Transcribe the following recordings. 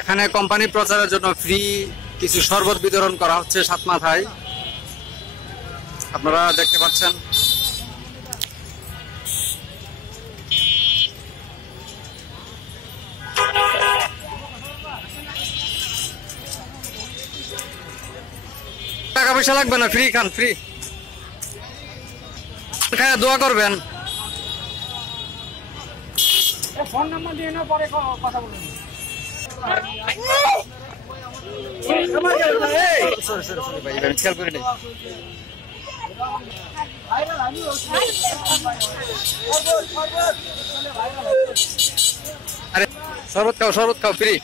এখানে কোম্পানি প্রচারের জন্য ফ্রি কিছু শরবত বিতরণ করা হচ্ছে সাত মাথায়, আপনারা দেখতে পাচ্ছেন। টাকা পয়সা লাগবে না, ফ্রি খান, ফ্রি খায় দোয়া করবেন। ফোন নাম্বার দিয়ে না, পরে কথা বলুন। খেয়াল করে নেই। আরে শরবত খাও, শরবত খাও, ফ্রি।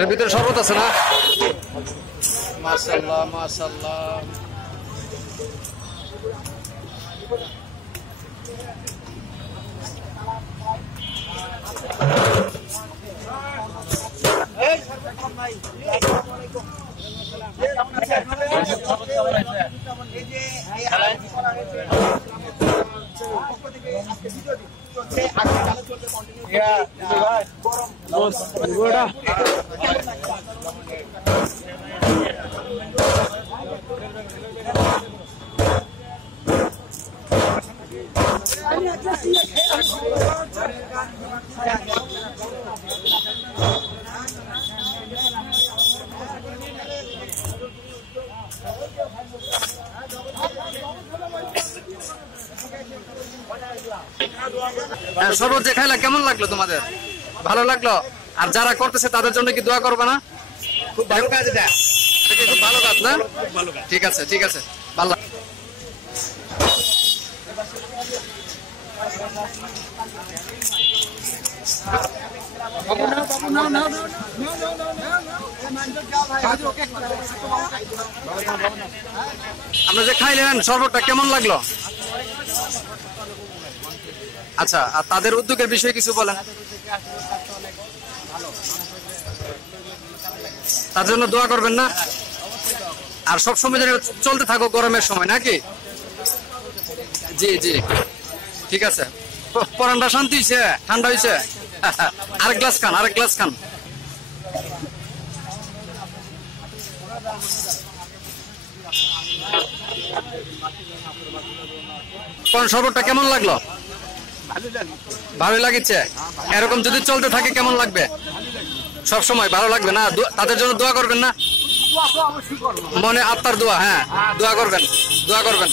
এর ভিতরে শরবত আছে না? মাশাআল্লাহ, মাশাআল্লাহ। শরবত যে খাইলা কেমন লাগলো তোমাদের? ভালো লাগলো? আর যারা করতেছে তাদের জন্য কি দোয়া করবে না? খুব ভালো কাজ, এটা খুব ভালো কাজ না? ঠিক আছে, ঠিক আছে, ভালো। আমরা যে খাইলেন শরবতটা কেমন লাগলো? আচ্ছা, আর তাদের উদ্যোগের বিষয়ে কিছু বলেন। তার জন্য দোয়া করবেন না? আর সব সময় যেন চলতে থাকো গরমের সময়, নাকি? জি জি, ঠিক আছে। পরানটা শান্তি হয়েছে, ঠান্ডা হয়েছে? আরেক গ্লাস খান, আরেক গ্লাস খান। কোন শরবতটা কেমন লাগলো? ভালো লাগিচ্ছে। এরকম যদি চলতে থাকে কেমন লাগবে? সব সময় ভালো লাগবে না? তাদের জন্য দোয়া করবেন না? মনে আত্মার দোয়া, হ্যাঁ দোয়া করবেন, দোয়া করবেন।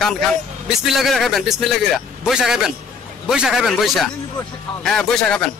খান খান, বিসমিল্লাহ করে খাবেন, বিসমিল্লাহ করে। বৈশা খাবেন, বৈশা খাবেন, বৈশা। হ্যাঁ বৈশা খাবেন।